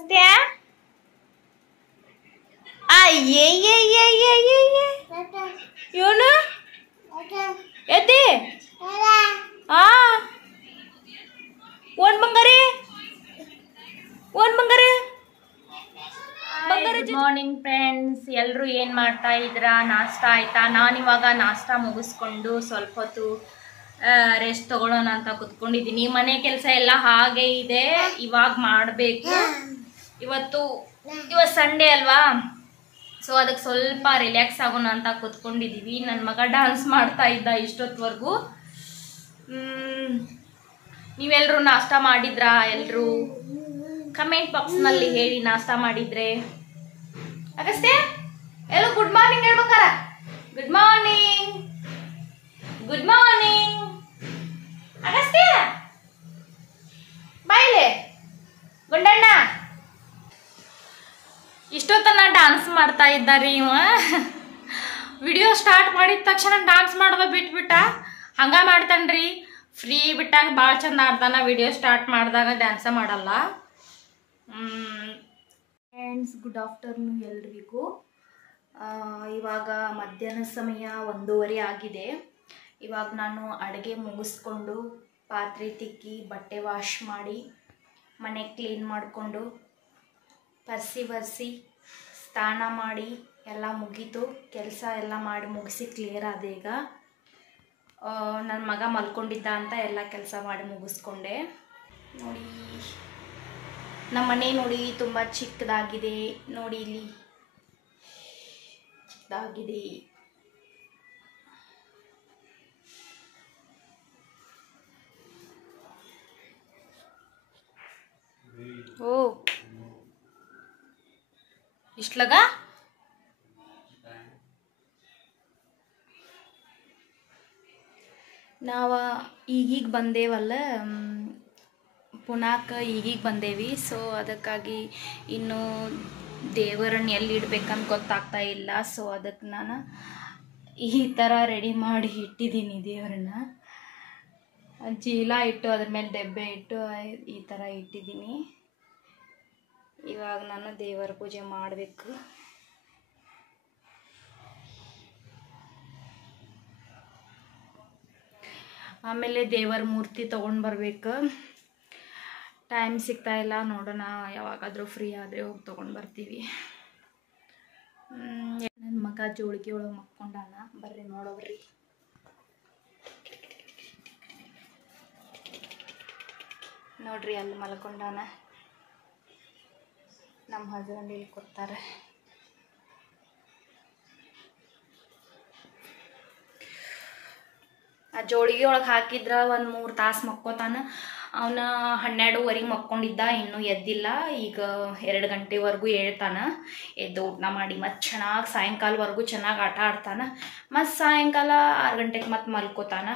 ಅಗಸ್ತ್ಯ ಇವನು ಎದ್ದಿ ಓನ್ ಬಂಗಾರಿ good morning friends, ಎಲ್ಲರೂ ಏನು ಮಾಡ್ತಾ ಇದ್ದೀರಾ? ನಾಷ್ಟ ಆಯ್ತಾ? ನಾನಿವಾಗ ನಾಷ್ಟ ಮುಗಿಸ್ಕೊಂಡು ಸ್ವಲ್ಪ ಹೊತ್ತು ರೆಸ್ಟ್ ತಗೊಳ್ಳೋಣ ಅಂತ ಕುತ್ಕೊಂಡಿದ್ದೀನಿ. ಮನೆ ಕೆಲಸ ಎಲ್ಲ ಹಾಗೆ ಇದೆ, ಇವಾಗ ಮಾಡಬೇಕು. ಇವತ್ತು ಸಂಡೇ ಅಲ್ವಾ, ಸೊ ಅದಕ್ಕೆ ಸ್ವಲ್ಪ ರಿಲ್ಯಾಕ್ಸ್ ಆಗೋಣ ಅಂತ ಕುತ್ಕೊಂಡಿದ್ದೀವಿ. ನನ್ನ ಮಗ ಡ್ಯಾನ್ಸ್ ಮಾಡ್ತಾ ಇದ್ದ ಇಷ್ಟೊತ್ತವರೆಗೂ. ನೀವೆಲ್ಲರೂ ನಾಷ್ಟ ಮಾಡಿದ್ರಾ? ಎಲ್ಲರೂ ಕಮೆಂಟ್ ಬಾಕ್ಸ್ನಲ್ಲಿ ಹೇಳಿ ನಾಷ್ಟ ಮಾಡಿದ್ರೆ. ಅಗಸ್ತ್ಯ ಎಲ್ಲೋ ಗುಡ್ ಮಾರ್ನಿಂಗ್ ಹೇಳ್ಬೇಕಾರ. ಗುಡ್ ಮಾರ್ನಿಂಗ್ ಅಗಸ್ತ್ಯ, ಬಾಯಿಲೆ ಗುಂಡಣ್ಣ. ಇಷ್ಟೊತ್ತನ ಡ್ಯಾನ್ಸ್ ಮಾಡ್ತಾ ಇದ್ದಾರೆ. ಇವ ವಿಡಿಯೋ ಸ್ಟಾರ್ಟ್ ಮಾಡಿದ ತಕ್ಷಣ ಡ್ಯಾನ್ಸ್ ಮಾಡೋದ ಬಿಟ್ಬಿಟ್ಟ. ಹಂಗ ಮಾಡ್ತಾನ್ರಿ. ಫ್ರೀ ಬಿಟ್ಟಾಗ ಭಾಳ ಚಂದ ಆಡ್ತಾನ. ವಿಡಿಯೋ ಸ್ಟಾರ್ಟ್ ಮಾಡಿದಾಗ ಡ್ಯಾನ್ಸ ಮಾಡಲ್ಲ. ಫ್ರೆಂಡ್ಸ್, ಗುಡ್ ಆಫ್ಟರ್ನೂನ್ ಎಲ್ರಿಗೂ. ಇವಾಗ ಮಧ್ಯಾಹ್ನ ಸಮಯ 1:30 ಆಗಿದೆ. ಇವಾಗ ನಾನು ಅಡುಗೆ ಮುಗಿಸ್ಕೊಂಡು ಪಾತ್ರೆ ತಿಕ್ಕಿ ಬಟ್ಟೆ ವಾಶ್ ಮಾಡಿ ಮನೆ ಕ್ಲೀನ್ ಮಾಡಿಕೊಂಡು ಪರ್ಸಿ ಸ್ನಾನ ಮಾಡಿ ಎಲ್ಲ ಮುಗೀತು. ಕೆಲಸ ಎಲ್ಲ ಮಾಡಿ ಮುಗಿಸಿ ಕ್ಲಿಯರ್ ಆದ. ಈಗ ನನ್ನ ಮಗ ಮಲ್ಕೊಂಡಿದ್ದ ಅಂತ ಎಲ್ಲ ಕೆಲಸ ಮಾಡಿ ಮುಗಿಸ್ಕೊಂಡೆ. ನೋಡಿ ನಮ್ಮ ಮನೆ ನೋಡಿ ತುಂಬ ಚಿಕ್ಕದಾಗಿದೆ. ನೋಡಿ ಇಲ್ಲಿ ಚಿಕ್ಕದಾಗಿದೆ. ಓ ಇಷ್ಟಲಗ ನಾವು ಈಗೀಗ ಬಂದೇವಲ್ಲ, ಪುನಾಕ ಈಗೀಗ ಬಂದೇವಿ. ಸೊ ಅದಕ್ಕಾಗಿ ಇನ್ನು ದೇವರನ್ನ ಎಲ್ಲಿ ಇಡ್ಬೇಕಂತ ಗೊತ್ತಾಗ್ತಾ ಇಲ್ಲ. ಸೊ ಅದಕ್ಕೆ ನಾನು ಈ ಥರ ರೆಡಿ ಮಾಡಿ ಇಟ್ಟಿದ್ದೀನಿ. ದೇವರನ್ನ ಚೀಲ ಇಟ್ಟು ಅದ್ರ ಮೇಲೆ ಡಬ್ಬೆ ಇಟ್ಟು ಈ ಥರ ಇಟ್ಟಿದ್ದೀನಿ. ಇವಾಗ ನಾನು ದೇವರ ಪೂಜೆ ಮಾಡಬೇಕು. ಆಮೇಲೆ ದೇವರ ಮೂರ್ತಿ ತೊಗೊಂಡು ಬರಬೇಕು. ಟೈಮ್ ಸಿಗ್ತಾ ಇಲ್ಲ, ನೋಡೋಣ ಯಾವಾಗಾದರೂ ಫ್ರೀ ಆದರೆ ಹೋಗಿ ತೊಗೊಂಡು ಬರ್ತೀವಿ. ನನ್ನ ಮಗ ಜೋಳಿಗೆ ಒಳಗೆ ಮಕ್ಕೊಂಡಾನ. ಬರ್ರಿ ನೋಡೋಬ್ರಿ. ನೋಡ್ರಿ ಅಲ್ಲಿ ಮಲ್ಕೊಂಡಾನ. ನಮ್ಮ ಹಸ್ಬೆಂಡ್ ಇಲ್ಲಿ ಕೊಡ್ತಾರೆ. ಆ ಜೋಳಿಗೆ ಒಳಗೆ ಹಾಕಿದ್ರೆ 1-3 ತಾಸು ಮಕ್ಕೋತಾನ. ಅವನ 12:30 ಮಕ್ಕೊಂಡಿದ್ದ, ಇನ್ನೂ ಎದ್ದಿಲ್ಲ. ಈಗ 2 ಗಂಟೆವರೆಗೂ ಹೇಳ್ತಾನ. ಎದ್ದು ಊಟ ಮಾಡಿ ಮತ್ತು ಚೆನ್ನಾಗಿ ಸಾಯಂಕಾಲವರೆಗೂ ಚೆನ್ನಾಗಿ ಆಟ ಆಡ್ತಾನೆ. ಮತ್ತು ಸಾಯಂಕಾಲ 6 ಗಂಟೆಗೆ ಮತ್ತು ಮಲ್ಕೋತಾನ.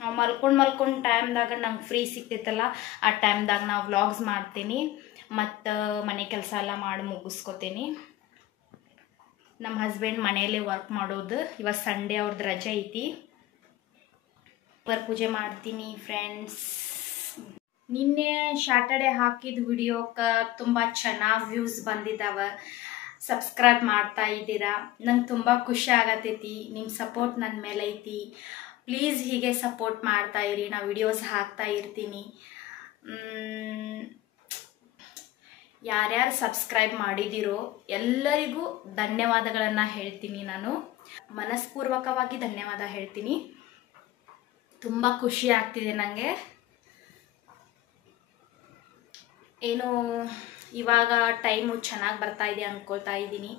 ನಾವು ಮಲ್ಕೊಂಡು ಟೈಮ್ದಾಗ ನಂಗೆ ಫ್ರೀ ಸಿಗ್ತೈತಲ್ಲ, ಆ ಟೈಮ್ದಾಗ ನಾವು ವ್ಲಾಗ್ಸ್ ಮಾಡ್ತೀನಿ ಮತ್ತು ಮನೆ ಕೆಲಸ ಎಲ್ಲ ಮಾಡಿ ಮುಗಿಸ್ಕೊತೀನಿ. ನಮ್ಮ ಹಸ್ಬೆಂಡ್ ಮನೆಯಲ್ಲೇ ವರ್ಕ್ ಮಾಡೋದು. ಇವತ್ತು ಸಂಡೇ ಅವ್ರದ್ದು ರಜೆ ಐತಿ. ಪೂಜೆ ಮಾಡ್ತೀನಿ ಫ್ರೆಂಡ್ಸ್. ನಿನ್ನೆ ಸ್ಯಾಟರ್ಡೆ ಹಾಕಿದ ವಿಡಿಯೋಕ್ಕೆ ತುಂಬ ಚೆನ್ನಾಗಿ ವ್ಯೂಸ್ ಬಂದಿದ್ದಾವೆ. ಸಬ್ಸ್ಕ್ರೈಬ್ ಮಾಡ್ತಾ ಇದ್ದೀರಾ, ನಂಗೆ ತುಂಬ ಖುಷಿ ಆಗತೈತಿ. ನಿಮ್ಮ ಸಪೋರ್ಟ್ ನನ್ನ ಮೇಲೆ ಐತಿ. ಪ್ಲೀಸ್ ಹೀಗೆ ಸಪೋರ್ಟ್ ಮಾಡ್ತಾ ಇರಿ. ನಾ ವಿಡಿಯೋಸ್ ಹಾಕ್ತಾ ಇರ್ತೀನಿ. ಯಾರ್ಯಾರು ಸಬ್ಸ್ಕ್ರೈಬ್ ಮಾಡಿದಿರೋ ಎಲ್ಲರಿಗೂ ಧನ್ಯವಾದಗಳನ್ನು ಹೇಳ್ತೀನಿ. ನಾನು ಮನಸ್ಪೂರ್ವಕವಾಗಿ ಧನ್ಯವಾದ ಹೇಳ್ತೀನಿ. ತುಂಬ ಖುಷಿ ಆಗ್ತಿದೆ ನನಗೆ. ಏನು ಇವಾಗ ಟೈಮು ಚೆನ್ನಾಗಿ ಬರ್ತಾ ಇದೆ ಅಂದ್ಕೊಳ್ತಾ ಇದ್ದೀನಿ.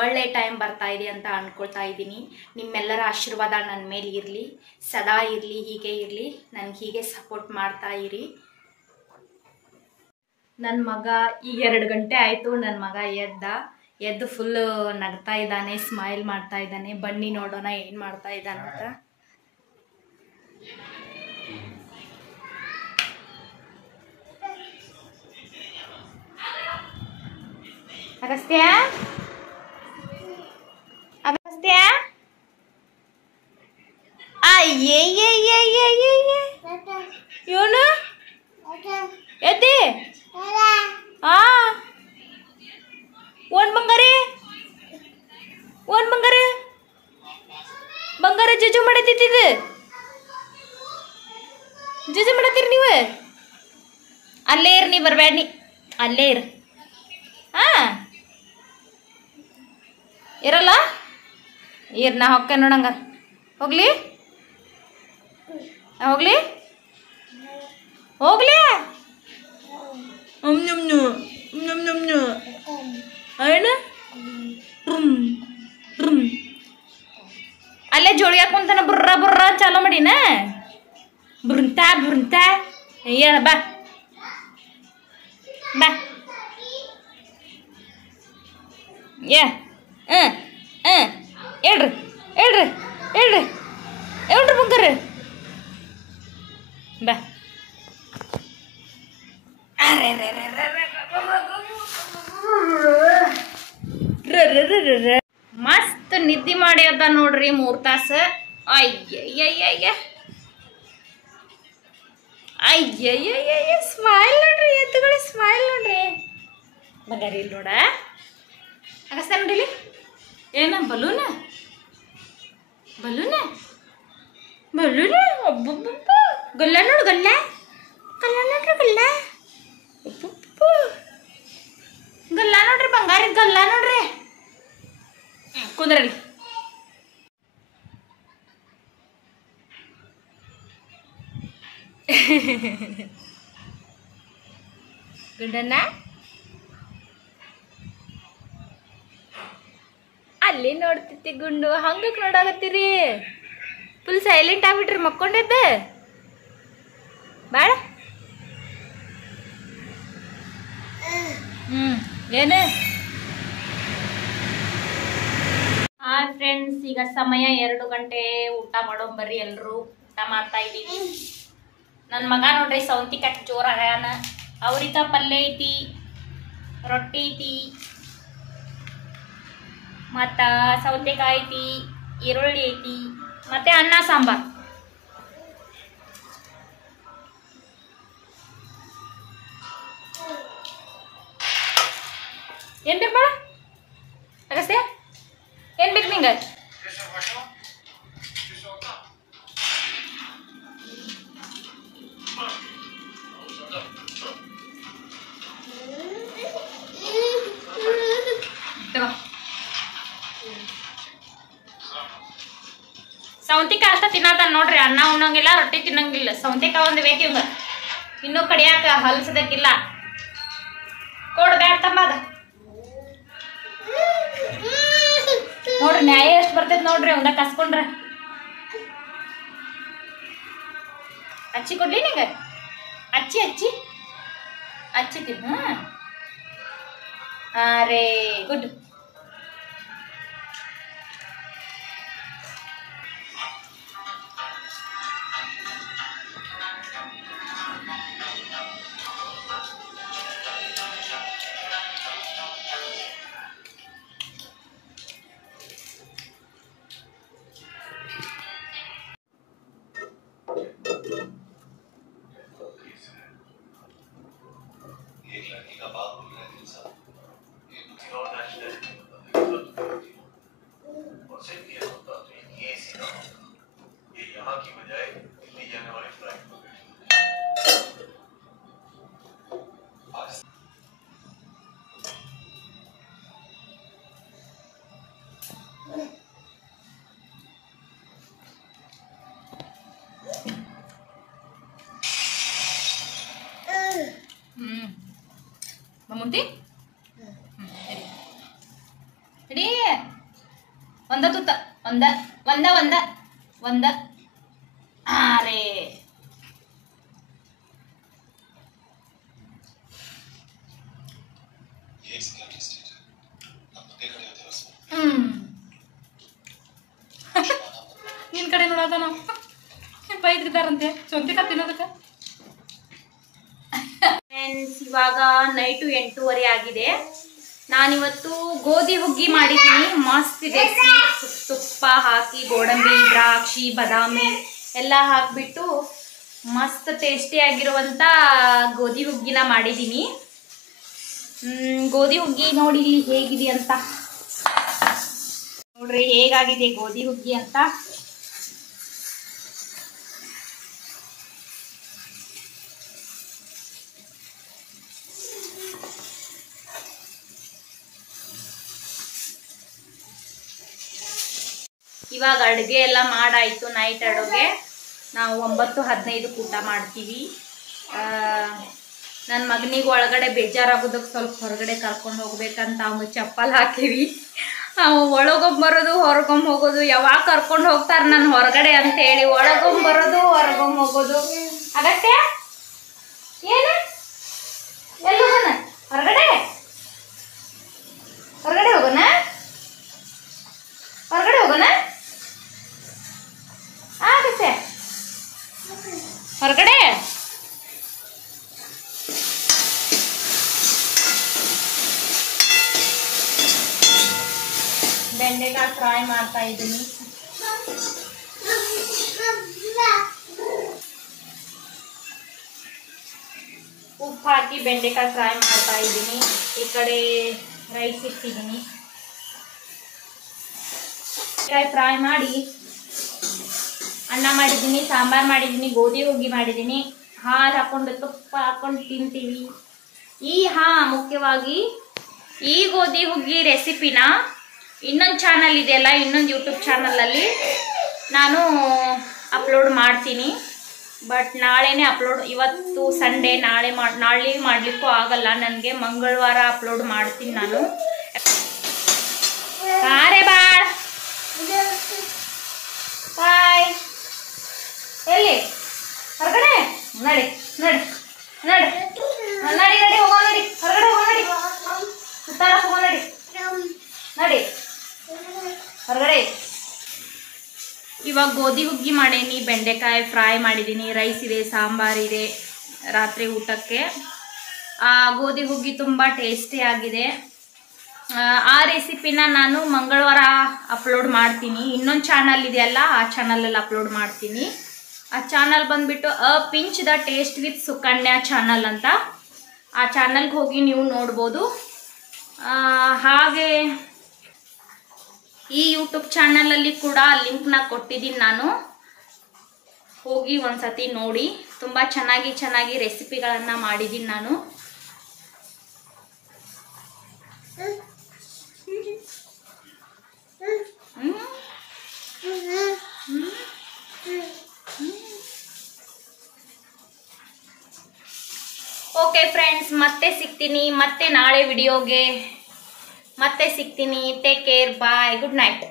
ಒಳ್ಳೆ ಟೈಮ್ ಬರ್ತಾ ಇದೆ ಅಂತ ಅಂದ್ಕೊಳ್ತಾ ಇದ್ದೀನಿ. ನಿಮ್ಮೆಲ್ಲರ ಆಶೀರ್ವಾದ ನನ್ನ ಮೇಲೆ ಇರಲಿ, ಸದಾ ಇರಲಿ, ಹೀಗೆ ಇರಲಿ. ನನಗೆ ಹೀಗೆ ಸಪೋರ್ಟ್ ಮಾಡ್ತಾ ಇರಿ. ನನ್ನ ಮಗ ಈಗ 2 ಗಂಟೆ ಆಯಿತು. ನನ್ನ ಮಗ ಎದ್ದು ಫುಲ್ ನಗ್ತಾ ಇದ್ದಾನೆ, ಸ್ಮೈಲ್ ಮಾಡ್ತಾ ಇದ್ದಾನೆ. ಬನ್ನಿ ನೋಡೋಣ ಏನು ಮಾಡ್ತಾ ಇದ್ದಾನಂತ. ಅಗಸ್ತ್ಯ ಇವನು ಎದ್ದಿ ನಡೀತಿದೆ ಜೂಜು ಮಾಡತ್ತೀರಿ ನೀವು ಅಲ್ಲೇ ಇರ್ ನೀ ಬರಬೇಡ ನೀ ಅಲ್ಲೇ ಇರ್ ಹಾಂ ಇರಲ್ಲ ಇರ್ ನಾ ಹೊಕ್ಕ ನೋಡಂಗ ಹೋಗ್ಲಿ ಹೋಗ್ಲಿ ಹೋಗ್ಲಿ ಅಣ್ಣ ಅಲ್ಲೇ ಜೋಳಿ ಹಾಕೊಂತಾನ ಬುರ್ರ ಬುರ್ರ ಚಾಲೋ ಮಾಡಿನ ಬುರ್ಂತ ಬುರ್ಂತ ಹೇಳ ಬಾ ಬಾ ಹೇಳ್ರಿ ಹೇಳ್ರಿ ಹೇಳ್ರಿ ಹೇಳ್ರಿ ಬಂಗಾರ ಬಾ ಮಸ್ತ್ ನಿದ್ದೆ ಮಾಡ್ಯದ ನೋಡ್ರಿ 3 ತಾಸು ಅಯ್ಯಯ್ಯಯ್ಯ ಅಯ್ಯಯ್ಯಯ್ಯ ಸ್ಮೈಲ್ ನೋಡ್ರಿ ಎತ್ತುಗಳು ಸ್ಮೈಲ್ ನೋಡ್ರಿ ಬಂಗಾರಿ ಇಲ್ಲಿ ನೋಡ ಅಗಸ್ತ ನೋಡಿಲಿ ಏನ ಬಲೂನ ಬಲೂನ ಬಲೂನ ಒಬ್ಬೊಬ್ಬ ಗಲ್ಲ ನೋಡು ಗಲ್ಲ ಗಲ್ಲ ನೋಡ್ರಿ ಗಲ್ಲ ಗಲ್ಲ ನೋಡ್ರಿ ಬಂಗಾರಿ ಗಲ್ಲ ನೋಡ್ರಿ ಕುಂದ್ರಲ್ಲಿ ಗುಂಡಣ್ಣ ಅಲ್ಲಿ ನೋಡ್ತಿತ್ತಿ ಗುಂಡು ಹಂಗಕ್ಕೆ ನೋಡಾಕತ್ತೀರಿ ಫುಲ್ ಸೈಲೆಂಟ್ ಆಗ್ಬಿಟ್ರಿ ಮಕ್ಕೊಂಡಿದ್ದ ಬಾಳ ಏನು ಹಾಯ್ ಫ್ರೆಂಡ್ಸ್ ಈಗ ಸಮಯ 2 ಗಂಟೆ ಊಟ ಮಾಡೋಂಬರ್ರಿ ಎಲ್ಲರೂ ಊಟ ಮಾಡ್ತಾ ಇದ್ದೀವಿ ನನ್ನ ಮಗ ನೋಡ್ರಿ ಸೌಂತಿ ಕಟ್ ಜೋರ ಆಗ್ಯಾನ ಅವ್ರಿತ ಪಲ್ಯ ಐತಿ ರೊಟ್ಟಿ ಐತಿ ಮತ್ತು ಸೌತೆಕಾಯಿ ಐತಿ ಈರುಳ್ಳಿ ಐತಿ ಮತ್ತು ಅನ್ನ ಸಾಂಬಾರು ಏನು ಬೇಕು ಮಾಡ ಅಗಸ್ತ್ಯ ಏನು ಬೇಕು ನಿಂಗೆ ಸೌಂತಿಕಾಯಿ ಅಷ್ಟ ತಿನ್ನತಾನ ನೋಡ್ರಿ ಅನ್ನ ಉಣ್ಣಂಗಿಲ್ಲ ರೊಟ್ಟಿ ತಿನ್ನಂಗಿಲ್ಲ ಸೌಂತಿಕಾಯಿ ಒಂದು ಬೇಕು ಇವಂಗ ಇನ್ನೂ ಕಡಿಯಾಕ ಹಲ್ಸದಕ್ಕಿಲ್ಲ ಕೊಡು ಬ್ಯಾಡ ತಮ್ಮ ಅದ ನೋಡ್ರಿ ನ್ಯಾಯ ಎಷ್ಟು ಬರ್ತೈತೆ ನೋಡ್ರಿ ಅವನ್ನ ಕಸ್ಕೊಂಡ್ರ ಅಚ್ಚಿ ಕೊಡ್ಲಿ ನಿಂಗೆ ಅಚ್ಚಿ ಅಚ್ಚಿ ಅಚ್ಚಿ ತಿನ್ನು ರೇ ಗುಡ್ ಮಮ್ಮುಂತಿ ಇಡೀ ಒಂದ ತುತ್ತ ಒಂದ ಒಂದ ಒಂದ ಒಂದ ರೇ ನಿನ್ ಕಡೆ ನೋಡದ ನಾವು ಬೈದಿದ್ದಾರಂತೆ ಸೌಂತಿಕಾಯಿ ತಿನ್ನೋದಕ್ಕೆ ಫ್ರೆಂಡ್ಸ್ ಇವಾಗ ನೈಟು 8:30 ಆಗಿದೆ ನಾನಿವತ್ತು ಗೋಧಿ ಹುಗ್ಗಿ ಮಾಡಿದ್ದೀನಿ ಮಸ್ತ್ ಇದೆ ತುಪ್ಪ ಹಾಕಿ ಗೋಡಂಬಿ ದ್ರಾಕ್ಷಿ ಬಾದಾಮಿ ಎಲ್ಲ ಹಾಕಿಬಿಟ್ಟು ಮಸ್ತ್ ಟೇಸ್ಟಿಯಾಗಿರುವಂಥ ಗೋಧಿ ಹುಗ್ಗಿನ ಮಾಡಿದ್ದೀನಿ ಗೋಧಿ ಹುಗ್ಗಿ ನೋಡಿ ಇಲ್ಲಿ ಹೇಗಿದೆ ಅಂತ ನೋಡ್ರಿ ಹೇಗಾಗಿದೆ ಗೋಧಿ ಹುಗ್ಗಿ ಅಂತ ಇವಾಗ ಅಡುಗೆ ಎಲ್ಲ ಮಾಡಾಯಿತು. ನೈಟ್ ಅಡುಗೆ ನಾವು 9:15 ಊಟ ಮಾಡ್ತೀವಿ. ನನ್ನ ಮಗನಿಗೆ ಒಳಗಡೆ ಬೇಜಾರಾಗೋದಕ್ಕೆ ಸ್ವಲ್ಪ ಹೊರಗಡೆ ಕರ್ಕೊಂಡು ಹೋಗ್ಬೇಕಂತ ಅವ್ನು ಚಪ್ಪಲ್ ಹಾಕೀವಿ. ಒಳಗೊಂಬರೋದು ಹೊರಗೊಂಬರೋದು, ಯಾವಾಗ ಕರ್ಕೊಂಡು ಹೋಗ್ತಾರೆ ನಾನು ಹೊರಗಡೆ ಅಂತೇಳಿ ಒಳಗೊಂಬರೋದು ಹೊರಗೊಂಬೋಗೋದು. ಅಗತ್ಯ ಏನು ಎಲ್ಲಿ ಹೋಗೋಣ? ಹೊರಗಡೆ ಹೊರಗಡೆ ಹೋಗೋಣ, ಹೊರಗಡೆ ಹೋಗೋಣ. ಆಗತ್ತೆ ಹೊರಗಡೆ. ಬೆಂಡೆಕಾಯಿ ಫ್ರೈ ಮಾಡ್ತಾ ಇದ್ದೀನಿ. ಉಪ್ಪು ಹಾಕಿ ಬೆಂಡೆಕಾಯಿ ಫ್ರೈ ಮಾಡ್ತಾ ಇದ್ದೀನಿ. ಈ ಕಡೆ ರೈಸ್ ಇಟ್ಟಿದ್ದೀನಿ. ಫ್ರೈ ಮಾಡಿ ಅನ್ನ ಮಾಡಿದ್ದೀನಿ, ಸಾಂಬಾರು ಮಾಡಿದ್ದೀನಿ, ಗೋಧಿ ಹುಗ್ಗಿ ಮಾಡಿದ್ದೀನಿ. ಹಾಲು ಹಾಕೊಂಡು ತುಪ್ಪ ಹಾಕೊಂಡು ತಿಂತೀವಿ. ಮುಖ್ಯವಾಗಿ ಈ ಗೋಧಿ ಹುಗ್ಗಿ ರೆಸಿಪಿನ ಇನ್ನೊಂದು ಚಾನಲ್ ಇದೆಯಲ್ಲ, ಇನ್ನೊಂದು ಯೂಟ್ಯೂಬ್ ಚಾನಲಲ್ಲಿ ನಾನು ಅಪ್ಲೋಡ್ ಮಾಡ್ತೀನಿ. ಬಟ್ ನಾಳೆನೇ ಅಪ್ಲೋಡ್, ಇವತ್ತು ಸಂಡೇ, ನಾಳೆ ಮಾಡಲಿಕ್ಕೂ ಆಗಲ್ಲ ನನಗೆ. ಮಂಗಳವಾರ ಅಪ್ಲೋಡ್ ಮಾಡ್ತೀನಿ ನಾನು. ಅರೆ ಬಾಳ್ ಬಾಯ್. ಎಲ್ಲಿ? ಹೊರಗಡೆ ನಡಿ ನಡಿ ನಡಿ ನಡಿ ನಡಿ ಹೋಗೋ ನಡಿ, ಹೊರಗಡೆ ಹೋಗೋ ನಡಿ, ಸುತ್ತಾಡಕ್ಕೆ ಹೋಗೋ ನಡಿ ನಡಿ ಹೊರಗಡೆ. ಇವಾಗ ಗೋಧಿ ಹುಗ್ಗಿ ಮಾಡೀನಿ, ಬೆಂಡೆಕಾಯಿ ಫ್ರೈ ಮಾಡಿದ್ದೀನಿ, ರೈಸ್ ಇದೆ, ಸಾಂಬಾರಿದೆ ರಾತ್ರಿ ಊಟಕ್ಕೆ. ಗೋಧಿ ಹುಗ್ಗಿ ತುಂಬ ಟೇಸ್ಟಿ ಆಗಿದೆ. ಆ ರೆಸಿಪಿನ ನಾನು ಮಂಗಳವಾರ ಅಪ್ಲೋಡ್ ಮಾಡ್ತೀನಿ. ಇನ್ನೊಂದು ಚಾನಲ್ ಇದೆಯಲ್ಲ, ಆ ಚಾನಲಲ್ಲಿ ಅಪ್ಲೋಡ್ ಮಾಡ್ತೀನಿ. ಆ ಚಾನಲ್ ಬಂದುಬಿಟ್ಟು pinch the taste with Sukanya channel ಅಂತ. ಆ ಚಾನಲ್ಗೆ ಹೋಗಿ ನೀವು ನೋಡ್ಬೋದು. ಹಾಗೆ ಈ ಯೂಟ್ಯೂಬ್ ಚಾನಲಲ್ಲಿ ಕೂಡ ಲಿಂಕ್ನ ಕೊಟ್ಟಿದ್ದೀನಿ ನಾನು. ಹೋಗಿ ಒಂದ್ಸತಿ ನೋಡಿ. ತುಂಬ ಚೆನ್ನಾಗಿ ರೆಸಿಪಿಗಳನ್ನು ಮಾಡಿದ್ದೀನಿ ನಾನು. ಓಕೆ ಫ್ರೆಂಡ್ಸ್, ಮತ್ತೆ ಸಿಗ್ತೀನಿ. ಮತ್ತೆ ನಾಳೆ ವಿಡಿಯೋಗೆ ಮತ್ತೆ ಸಿಗ್ತೀನಿ. ಟೇಕ್ ಕೇರ್, ಬಾಯ್, ಗುಡ್ ನೈಟ್.